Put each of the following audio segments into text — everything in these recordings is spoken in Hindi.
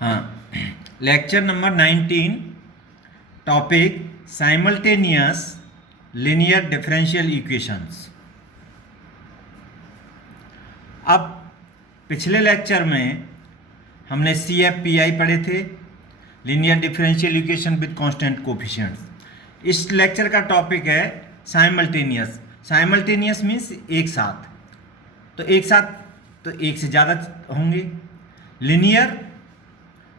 हाँ, lecture number 19, topic simultaneous linear differential equations. अब पिछले लेक्चर में हमने सी एफ पी आई पढ़े थे, linear differential equation with constant coefficients. इस लेक्चर का टॉपिक है साइमल्टेनियस। साइमल्टेनियस मीन्स एक साथ, तो एक साथ तो एक से ज़्यादा होंगे। लीनियर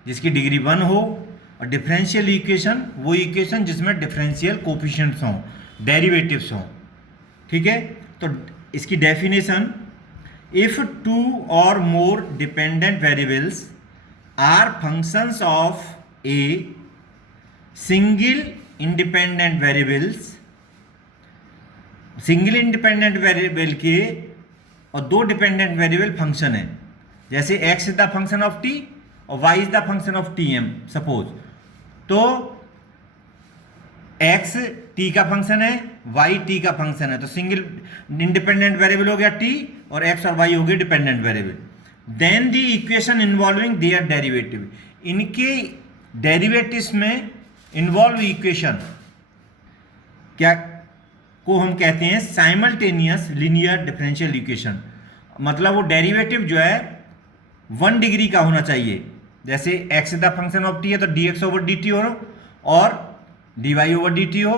जिसकी डिग्री 1 हो, और डिफरेंशियल इक्वेशन वो इक्वेशन जिसमें डिफरेंशियल कोफिशिएंट्स हों, डेरिवेटिव्स हों। ठीक है, तो इसकी definition, if two or more dependent variables are functions of a single independent variables, single independent variable के और दो डिपेंडेंट वेरिएबल फंक्शन है, जैसे x is the function of t और y is the function of tm suppose, तो x t का फंक्शन है, y t का फंक्शन है, तो सिंगल इंडिपेंडेंट वेरिएबल हो गया t और x और y हो गए dependent variable. Then the equation involving their derivative, इनके डेरिवेटिव्स में इन्वॉल्व इक्वेशन क्या को हम कहते हैं साइमल्टेनियस लीनियर डिफरेंशियल इक्वेशन। मतलब वो डेरिवेटिव जो है 1 डिग्री का होना चाहिए, जैसे x the function of t है तो dx ओवर dt हो और dy ओवर dt हो,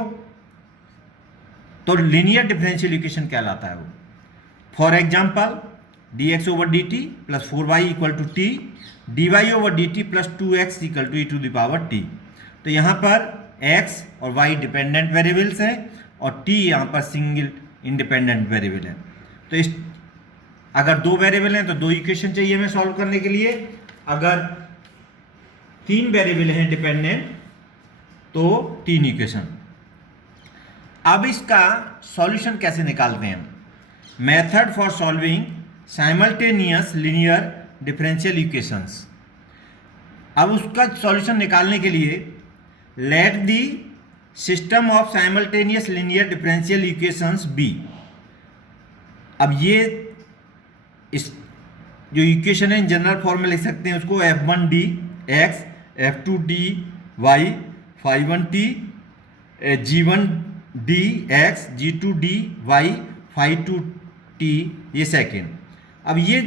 तो लीनियर डिफरेंशियल इक्वेशन कहलाता है वो। For example dx over dt plus 4y equal to t, dy over dt plus 2x equal to e to the power t। तो यहाँ पर x और y डिपेंडेंट वेरिएबल्स हैं और t यहाँ पर सिंगल इंडिपेंडेंट वेरिएबल है। तो इस अगर दो वेरिएबल हैं तो दो इक्वेशन चाहिए हमें सॉल्व करने के लिए। अगर 3 वेरिएबल हैं डिपेंडेंट तो 3 इक्वेशन। अब इसका सॉल्यूशन कैसे निकालते हैं? Method for solving simultaneous linear differential equations. अब उसका सॉल्यूशन निकालने के लिए let the system of simultaneous linear differential equations be. अब ये इस जो इक्वेशन है जनरल फॉर्म में लिख सकते हैं उसको f1d x, f2d y, phi1t, g1d x, g2d y, phi2t ये सेकेंड। अब ये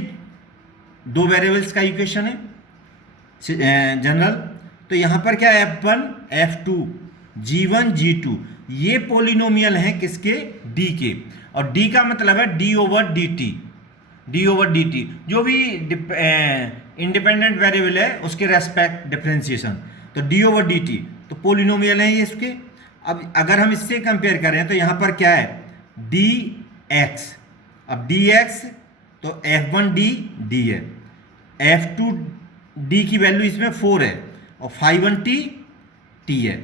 दो वेरिएबल्स का इक्वेशन है जनरल, तो यहाँ पर क्या है f1 f2 g1 g2 ये पोलिनोमियल हैं किसके? d के, और d का मतलब है d ओवर dt, जो भी इंडिपेंडेंट वेरिएबल है उसके रेस्पेक्ट डिफरेंशिएशन, तो d ओवर dt, तो पोलिनोमियल है ये इसके। अब अगर हम इससे कंपेयर करें तो यहाँ पर क्या है dx, अब dx तो f1d d है, f2d की वैल्यू इसमें 4 है और phi1t t है।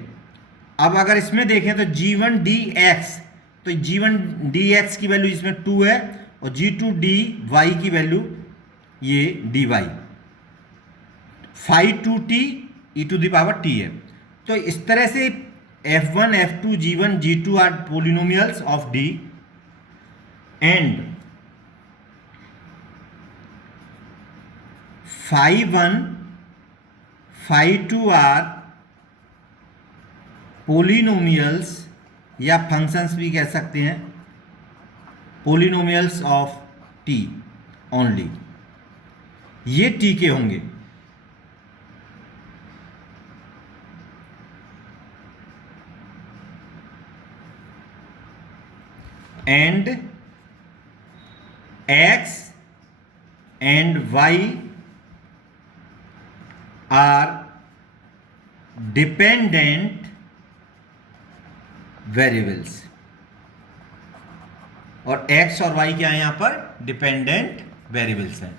अब अगर इसमें देखें तो g1 dx, तो g1 dx की वैल्यू इसमें 2 है और g2 dy की वैल्यू ये dy, phi2t e to the power t है। तो इस तरह से f1 f2 g1 g2 are polynomials of d and phi1 phi2 are polynomials या फंक्शंस भी कह सकते हैं, पोलिनोमियल्स ऑफ t ओनली, ये t के होंगे। And x and y are dependent variables, और x और y क्या है यहाँ पर? डिपेंडेंट वेरिएबल्स हैं।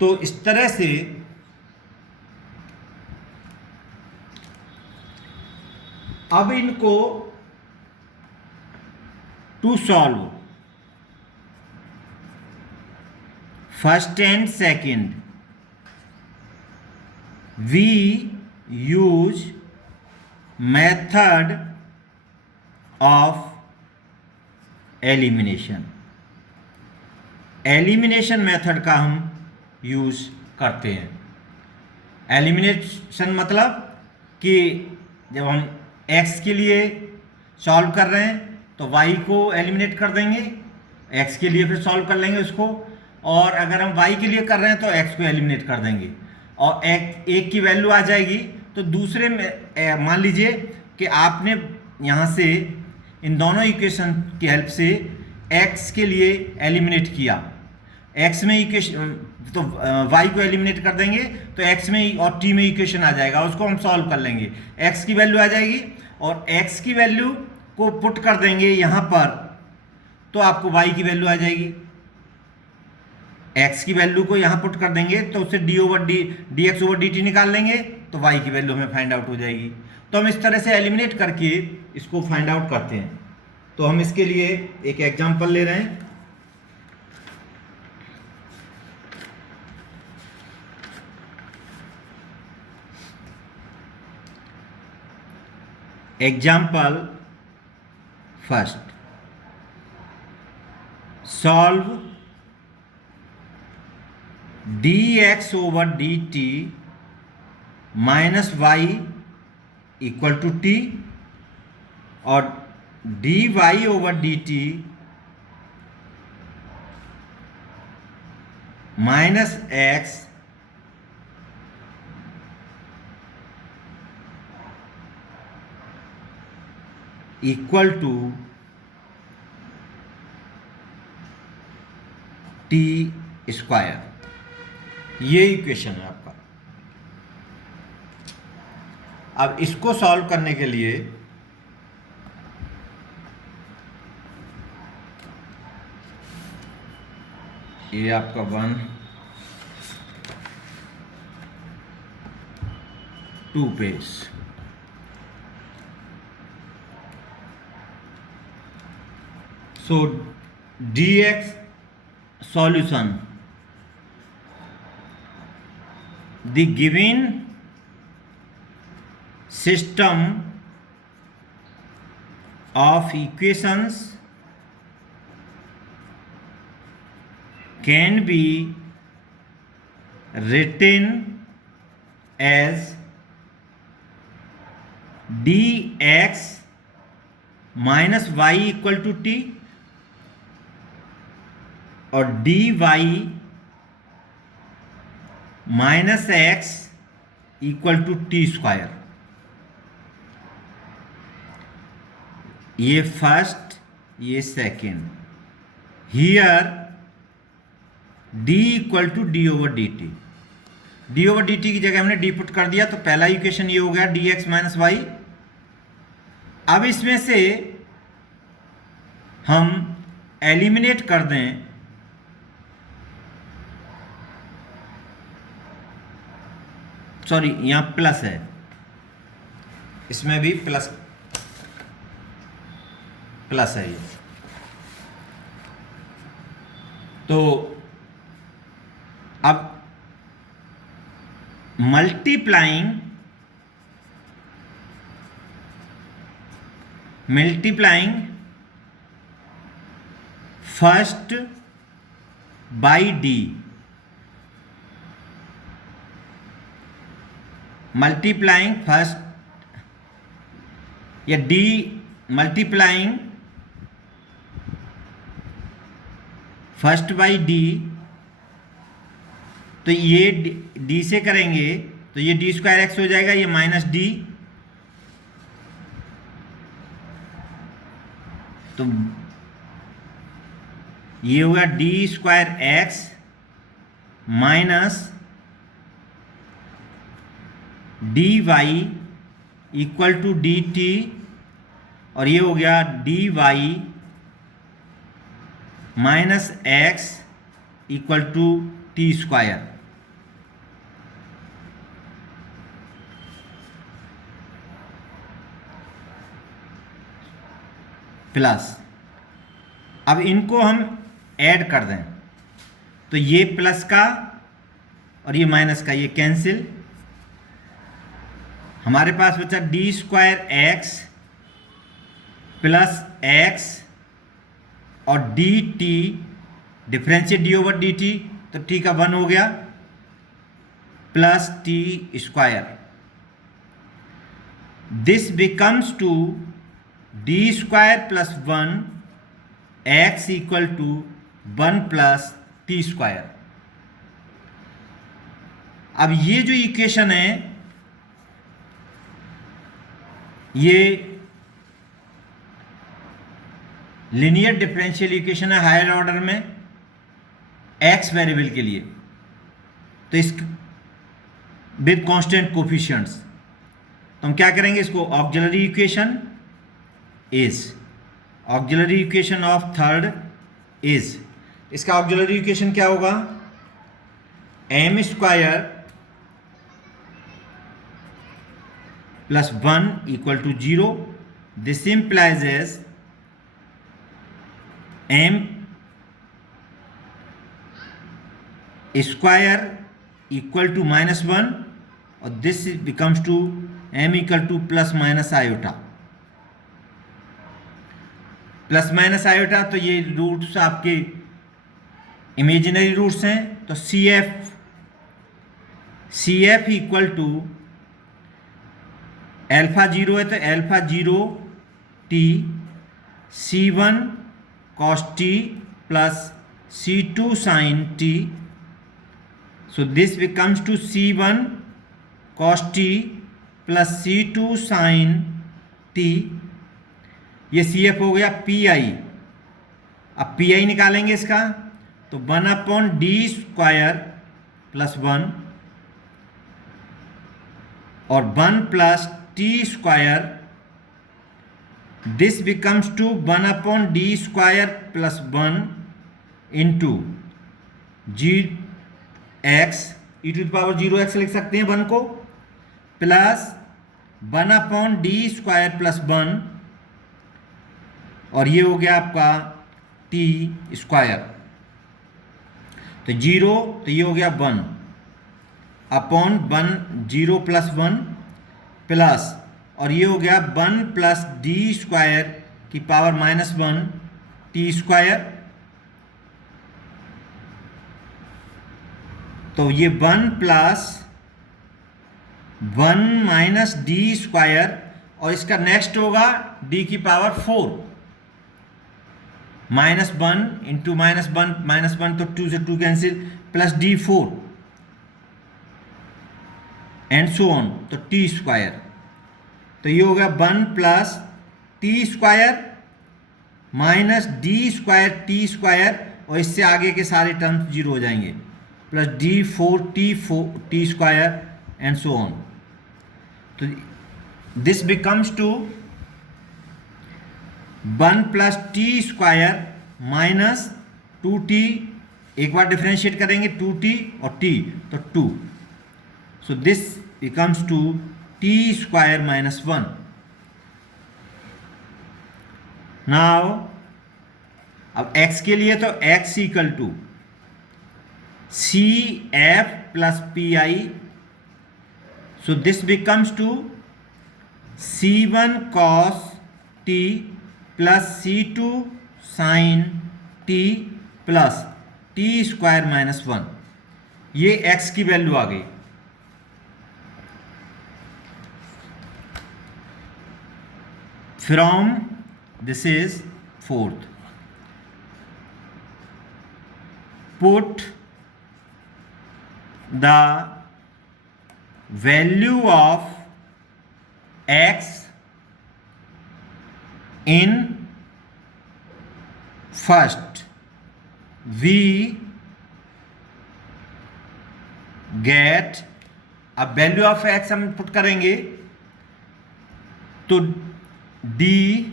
तो इस तरह से अब इनको to solve first and second we use method of elimination. Elimination method का हम यूज करते हैं। एलिमिनेशन मतलब कि जब हम x के लिए सॉल्व कर रहे हैं तो y को एलिमिनेट कर देंगे, x के लिए फिर सॉल्व कर लेंगे उसको, और अगर हम y के लिए कर रहे हैं तो x को एलिमिनेट कर देंगे और एक की वैल्यू आ जाएगी। तो दूसरे में मान लीजिए कि आपने यहाँ से इन दोनों इक्वेशन की हेल्प से x के लिए एलिमिनेट किया, x में इक्वेशन तो y को एलिमिनेट कर देंगे तो x में और t में इक्वेशन आ जाएगा, उसको हम सॉल्व कर लेंगे, x की वैल्यू आ जाएगी और x की वैल्यू को पुट कर देंगे यहाँ पर तो आपको y की वैल्यू आ जाएगी। x की वैल्यू को यहाँ पुट कर देंगे तो उससे dx ओवर dt निकाल लेंगे तो y की वैल्यू हमें फाइंड आउट हो जाएगी। तो हम इस तरह से एलिमिनेट करके इसको फाइंड आउट करते हैं। तो हम इसके लिए एक एग्जांपल ले रहे हैं। Example first, solve dx over dt minus y equal to t और dy over dt minus x equal to t square. ये इक्वेशन है आपका। अब इसको सॉल्व करने के लिए ये आपका 1 2 page, so dx solution, the given system of equations can be written as dx minus y equal to t और dy minus x equal to t square. ये फर्स्ट, ये second. Here d equal to D over D T, D over D T की जगह हमने d पुट कर दिया तो पहला इक्वेशन ये हो गया dx माइनस वाई। अब इसमें से हम एलिमिनेट कर दें सॉरी यहां प्लस है, इसमें भी प्लस है ये। तो अब multiplying first by D, multiplying first या D multiplying first by D, तो ये डी से करेंगे तो ये डी स्क्वायर एक्स हो जाएगा, ये माइनस डी, तो ये होगा D square X minus D Y equal to D T, और ये हो गया D Y minus X equal to T square. Plus, अब इनको हम ऐड कर दें तो ये प्लस का और ये माइनस का ये कैंसिल, हमारे पास बचा D square x plus x और d t, differentiate d over D T, तो टी का 1 हो गया plus t square. This becomes to d square plus 1 x equal to 1 plus t square. अब ये जो इक्वेशन है ये लीनियर डिफरेंशियल इक्वेशन है हायर ऑर्डर में x वेरिएबल के लिए, तो इस विद कांस्टेंट कोफिशिएंट्स। तो हम क्या करेंगे, इसको auxiliary equation of third is, इसका ऑक्सिलरी इक्वेशन क्या होगा, m square plus 1 equal to 0. This implies as m square equal to minus 1 और this becomes to m equal to plus minus iota. Plus minus iota, तो ये रूट्स आपके इमेजिनरी रूट्स हैं, तो CF इक्वल टू अल्फा 0 है तो alpha 0 t C1 cos t plus C2 sin t. So this becomes to C1 cos t plus C2 sin t. ये CF हो गया PI. अब PI निकालेंगे इसका, तो 1/d स्क्वायर प्लस 1 और 1 plus t square, this becomes to 1/d square plus 1 into x e⁻0x लिख सकते हैं 1 को, प्लस 1/d स्क्वायर प्लस 1 और ये हो गया आपका t स्क्वायर, तो 0, तो ये हो गया 1 अपॉन 1 0 प्लस 1 प्लस और ये हो गया 1 प्लस डी स्क्वायर की पावर -1 टी स्क्वायर, तो ये 1 प्लस 1 माइनस डी स्क्वायर और इसका नेक्स्ट होगा डी की पावर 4 -1 इंटू -1 तो 2 से 2 cancel plus D 4 and so on, तो टी स्क्वायर, तो ये हो गया 1 plus T square minus D square t square और इससे आगे के सारे टर्म्स 0 हो जाएंगे, plus D 4 t square and so on. तो this becomes to 1 plus T square minus 2t, एक बार डिफरेंशिएट करेंगे 2t और t तो 2, so this becomes to t square minus 1. Now अब x के लिए तो x equal to CF plus PI, so this becomes to C1 cos t plus C2 sin t plus t square minus 1, ये x की वैल्यू आ गई. From this is fourth, put the value of x in first, we get, अब वैल्यू ऑफ x हम पुट करेंगे तो डी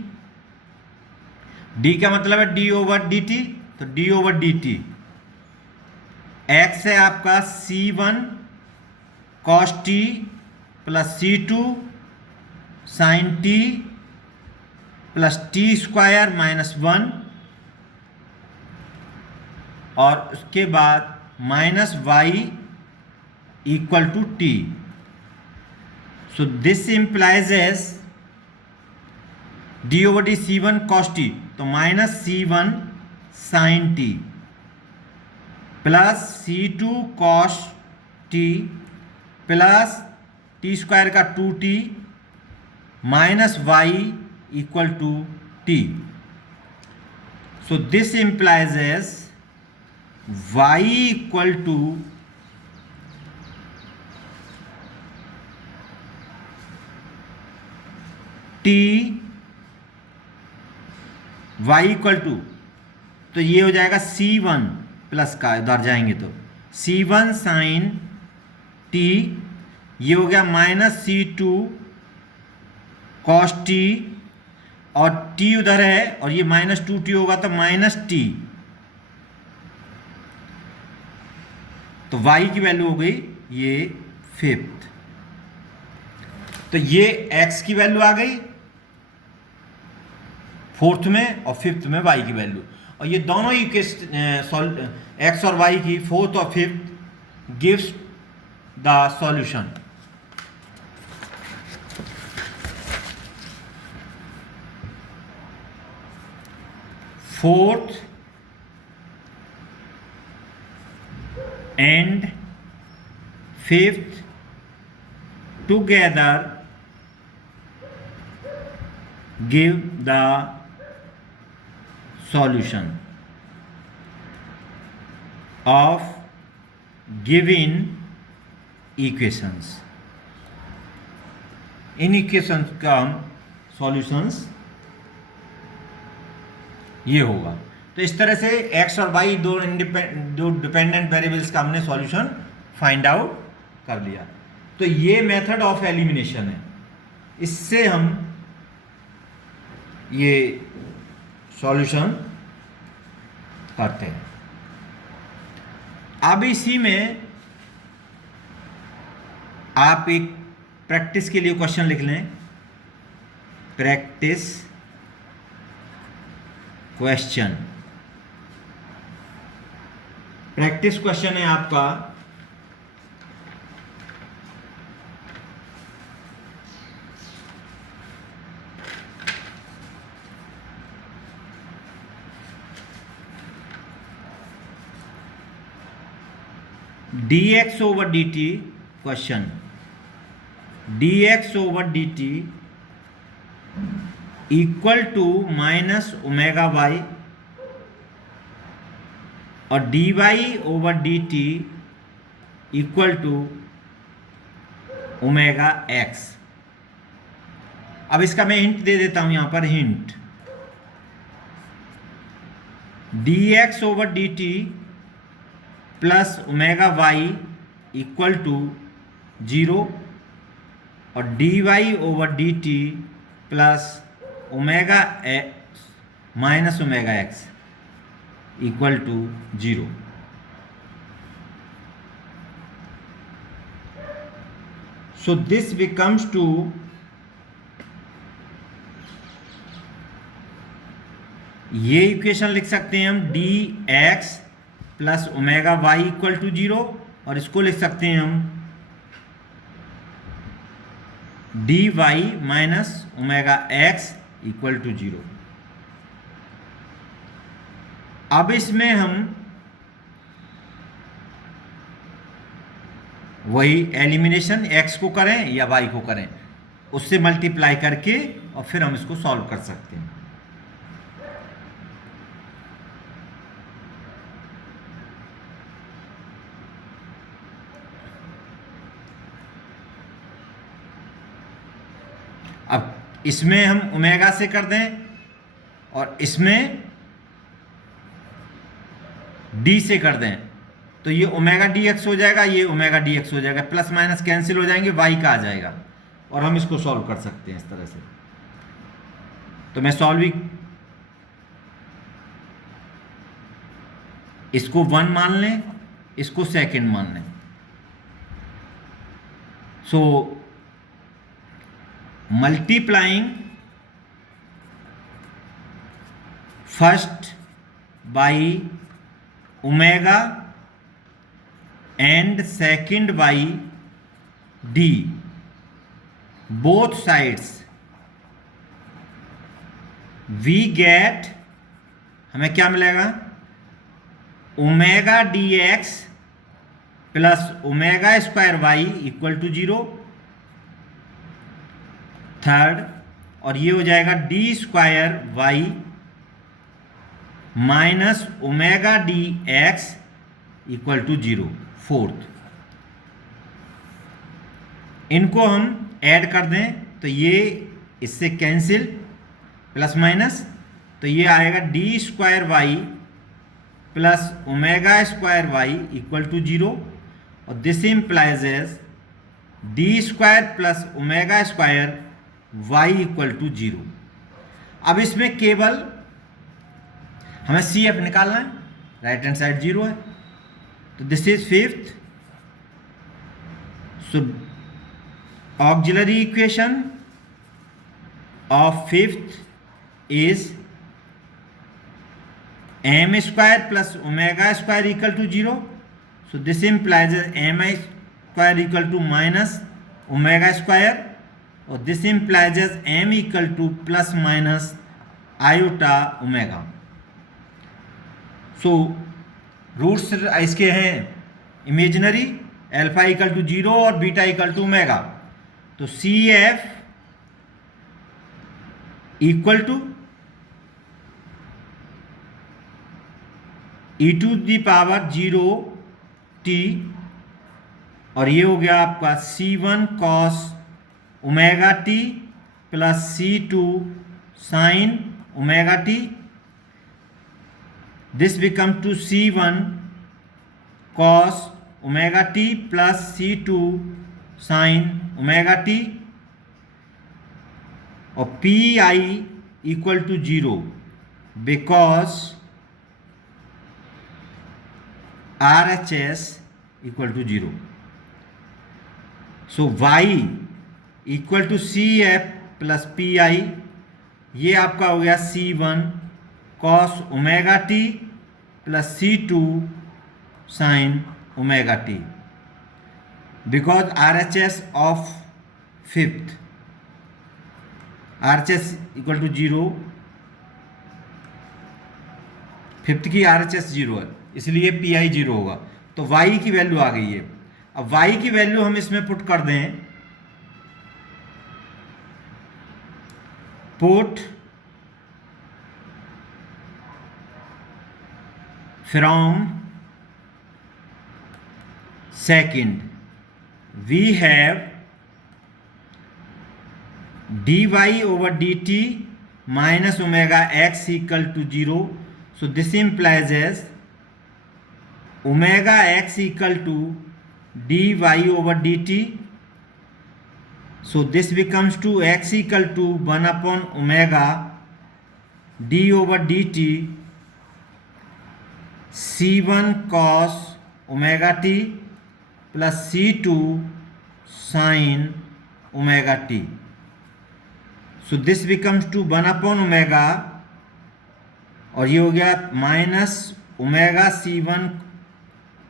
का मतलब है डी ओवर डी टी, तो D over D T, X है आपका C1 cos t plus C2 sin t plus T square minus 1 और उसके बाद minus Y equal to T. So this implies as D over D C1 cos t, तो minus C1 sin t plus C2 cos t plus T square का 2t minus Y equal to T. So this implies as y equal to t, y equal to, तो ये हो जाएगा C1 प्लस का, इधर जाएंगे तो C1 साइन t, ये हो गया माइनस C2 कॉस t, और t उधर है और ये माइनस 2t होगा तो माइनस t. तो y की वैल्यू हो गई ये 5th. तो ये x की वैल्यू आ गई 4th में और 5th में y की वैल्यू. और ये दोनों ही x और y की 4th और 5th gives the solution. Fourth and 5th together give the solution of given equations. In equations का हम सॉल्यूशंस ये होगा. तो इस तरह से x और y दो डिपेंडेंट वेरिएबल्स का हमने सॉल्यूशन फाइंड आउट कर लिया. तो ये मेथड ऑफ एलिमिनेशन है, इससे हम ये सॉल्यूशन करते हैं. अब इसी में आप एक प्रैक्टिस के लिए क्वेश्चन लिख लें. Practice question. प्रैक्टिस क्वेश्चन है आपका dx over dt. Question dx over dt equal to minus omega Y और dy over dt equal to omega x. अब इसका मैं हिंट दे देता हूं, यहां पर hint. dx over dt plus omega Y equal to 0 और dy over dt plus omega X minus omega X equal to 0. So this becomes to ये इक्वेशन लिख सकते हैं हम D X plus omega Y equal to 0, और इसको लिख सकते हैं हम D Y minus omega X equal to 0. अब इसमें हम वही एलिमिनेशन x को करें या y को करें, उससे मल्टीप्लाई करके और फिर हम इसको सॉल्व कर सकते हैं. अब इसमें हम ओमेगा से कर दें और इसमें d से कर दें, तो ये ओमेगा डी एक्स हो जाएगा, ये ओमेगा डी एक्स हो जाएगा, प्लस माइनस कैंसिल हो जाएंगे, y का आ जाएगा और हम इसको सॉल्व कर सकते हैं इस तरह से. तो मैं सॉल्विंग इसको 1 मान लें, इसको सेकंड मान लें. So multiplying first by omega and second by d, both sides we get, हमें क्या मिलेगा, omega D X plus omega square Y equal to 0, third, और ये हो जाएगा D square Y minus omega D X equal to 0, fourth. इनको हम ऐड कर दें तो ये इससे कैंसिल, प्लस माइनस, तो ये आएगा D square Y plus omega square Y equal to 0, और this implies as D square plus omega square Y equal to 0। अब इसमें केवल हमें सी एफ निकालना है, राइट हैंड साइड 0 है, तो this is fifth. So auxiliary equation of fifth is m square plus omega square equal to 0. So this implies m square equal to minus omega square, or this implies m equal to plus minus iota omega. So roots इसके हैं इमेजिनरी, अल्फा इक्वल टू 0 और बीटा इक्वल टू ओमेगा, तो C F equal to e to the power 0 t, और ये हो गया आपका C1 cos omega t plus C2 sine omega t. This become to C1 cos omega t plus C2 sine omega t, और P I equal to 0 because R H S equal to 0। So y equal to C F plus P I, ये आपका हो गया C1 cos omega t plus C2 sine omega T, because R H S of fifth, R H S equal to 0, fifth की आर एच एस 0 है, इसलिए पी आई 0 होगा। तो y की वैल्यू आ गई है। अब y की वैल्यू हम इसमें पुट कर दें, put from second we have dy over dt minus omega x equal to 0. So this implies as omega x equal to dy over dt. So this becomes to x equal to 1 upon omega d over dt c1 cos omega t plus c2 sin omega t. So this becomes to 1 upon omega, और ये हो गया minus omega C1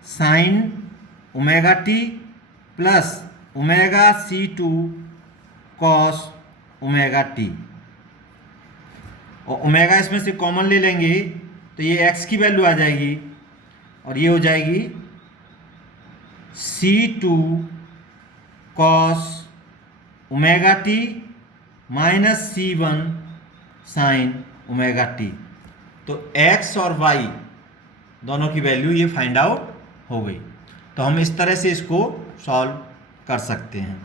sign omega t plus omega C2 cos omega t, और ओमेगा इसमें से कॉमन ले लेंगे तो ये x की वैल्यू आ जाएगी, और ये हो जाएगी C2 cos omega T minus C1 sign omega T. तो x और y दोनों की वैल्यू ये फाइंड आउट हो गई। तो हम इस तरह से इसको सॉल्व कर सकते हैं।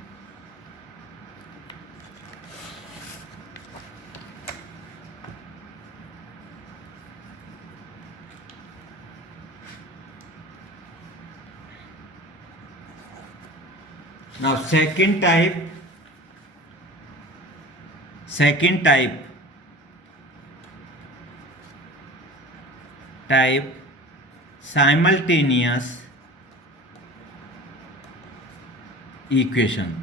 Now second type simultaneous equation.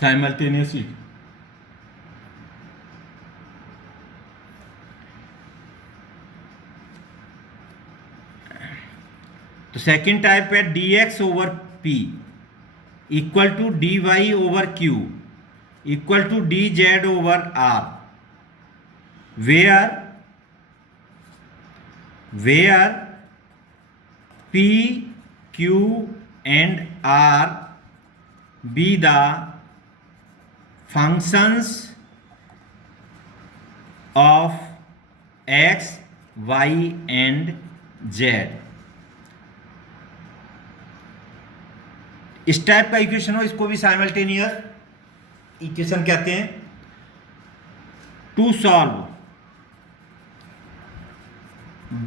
Simultaneous तो सेकेंड टाइप है dx over p equal to dy over q equal to dz over r, where where P, Q and R be the functions of x, y and z। इस टाइप का इक्वेशन हो, इसको भी साइमल्टेनियस इक्वेशन कहते हैं। To solve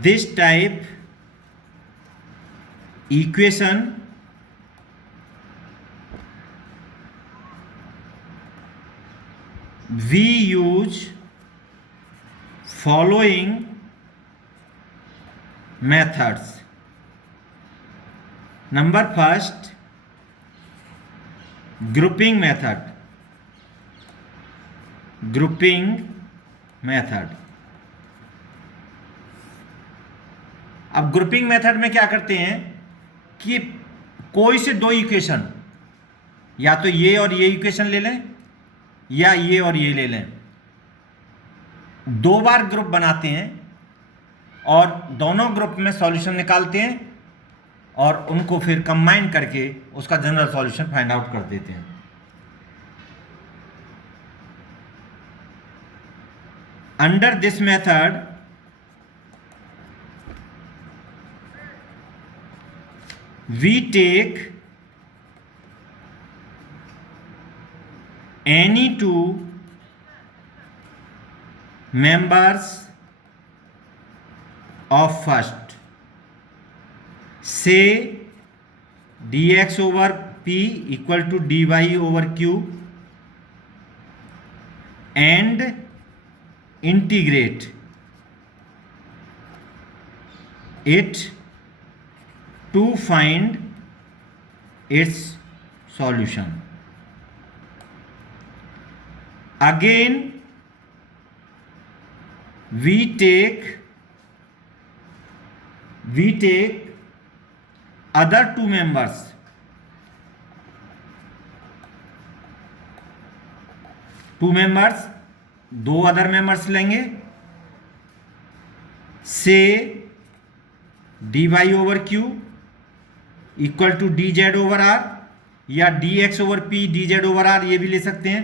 this type equation we use following methods। number first, grouping method। grouping method। अब ग्रुपिंग मेथड में क्या करते हैं कि कोई से दो इक्वेशन, या तो ये और ये इक्वेशन ले लें या ये और ये ले लें, दो बार ग्रुप बनाते हैं और दोनों ग्रुप में सॉल्यूशन निकालते हैं और उनको फिर कंबाइन करके उसका जनरल सॉल्यूशन फाइंड आउट कर देते हैं। Under this method we take any two members of first, say dx over p equal to dy over q, and integrate it to find its solution। again we take other two members, दो अदर मेंबर्स लेंगे, से dy over Q equal to D Z over R, या D X over P D Z over R, ये भी ले सकते हैं।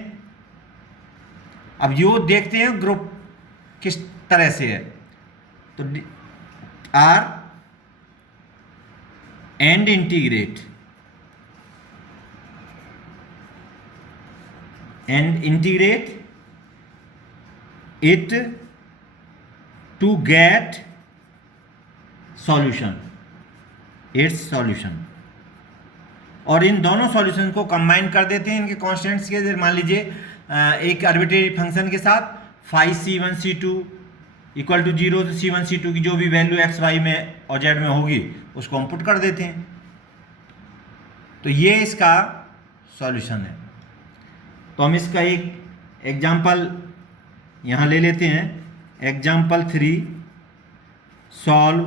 अब यो देखते हैं ग्रुप किस तरह से है। तो R and integrate it to get solution, its solution. और इन दोनों सॉल्यूशन को कंबाइन कर देते हैं इनके कांस्टेंट्स के। मान लीजिए एक आर्बिट्रेरी फंक्शन के साथ phi c1 c2 equal to 0, तो c1 c2 की जो भी वैल्यू x y में और z में होगी उसको हम पुट कर देते हैं। तो ये इसका सॉल्यूशन है। तो हम इसका एक एग्जाम्पल यहाँ ले लेते हैं। Example 3, solve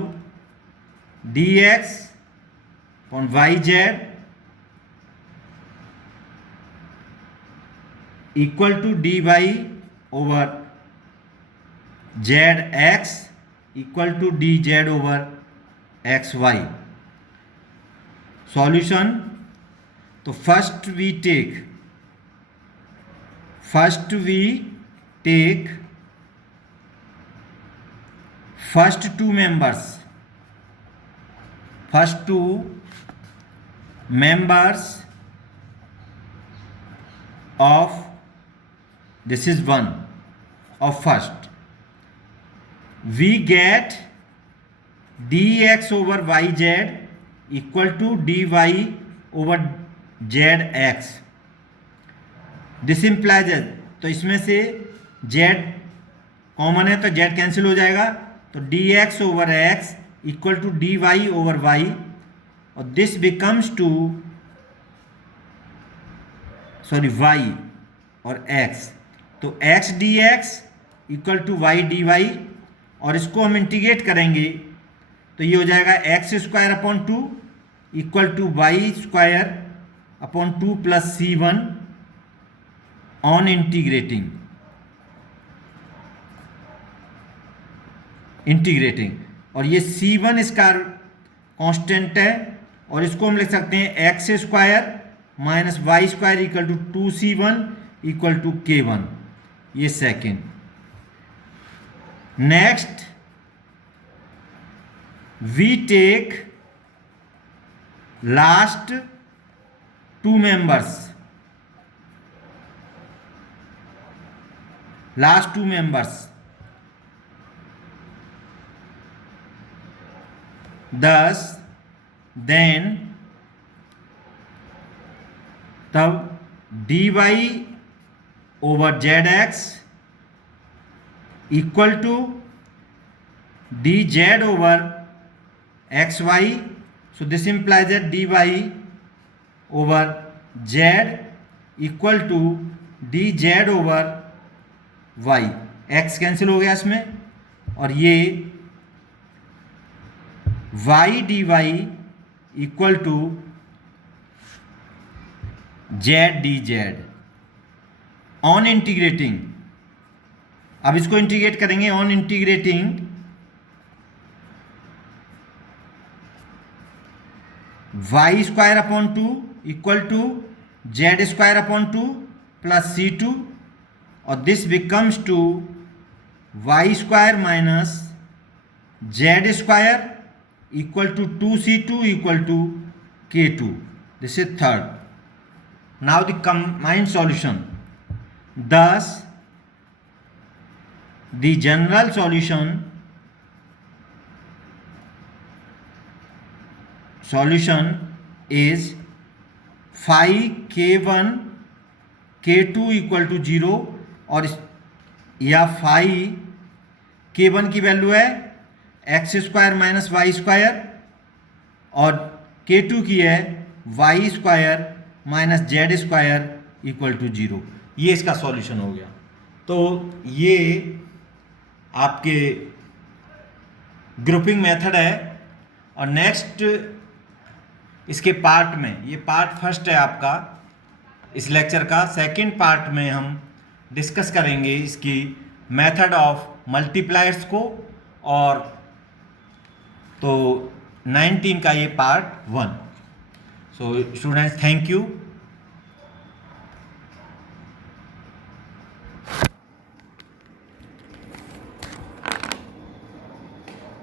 dx upon yz equal to dy over zx equal to dz over xy। Solution, तो first we take first two members of, this is one of first, we get dx over yz equal to dy over zx। This implies, तो इसमें से z कॉमन है तो z कैंसिल हो जाएगा, तो dx over x equal to dy over y, और दिस बिकम्स टू y और x, तो x dx equal to y dy, और इसको हम इंटीग्रेट करेंगे तो ये हो जाएगा X square upon 2 equal to Y square upon 2 plus c1 on integrating, और ये C1 इसका कांस्टेंट है, और इसको हम लिख सकते हैं X square minus Y square equal to 2C1 equal to K1, ये second. Next we take last two members, thus then तब dy over zx equal to dz over xy, so this implies that dy over z equal to dz over y, x cancel हो गया इसमें, और ये y dy equal to z dz on integrating. अब इसको इंटीग्रेट करेंगे, on integrating y square upon 2 equal to z square upon 2 plus C2, और this becomes to y square minus z square equal to 2C2 equal to K2, this is third. Now the combined solution, thus the general solution is phi k1 k2 equal to 0, और या phi k1 की वैल्यू है X square minus Y square, और k2 की है Y square minus Z square equal to 0। ये इसका सॉल्यूशन हो गया। तो ये आपके ग्रुपिंग मेथड है। और नेक्स्ट इसके पार्ट में, ये पार्ट फर्स्ट है आपका इस लेक्चर का, सेकंड पार्ट में हम डिस्कस करेंगे इसकी मेथड ऑफ मल्टीप्लायर्स को, और तो 19 का ये part 1। So students, thank you.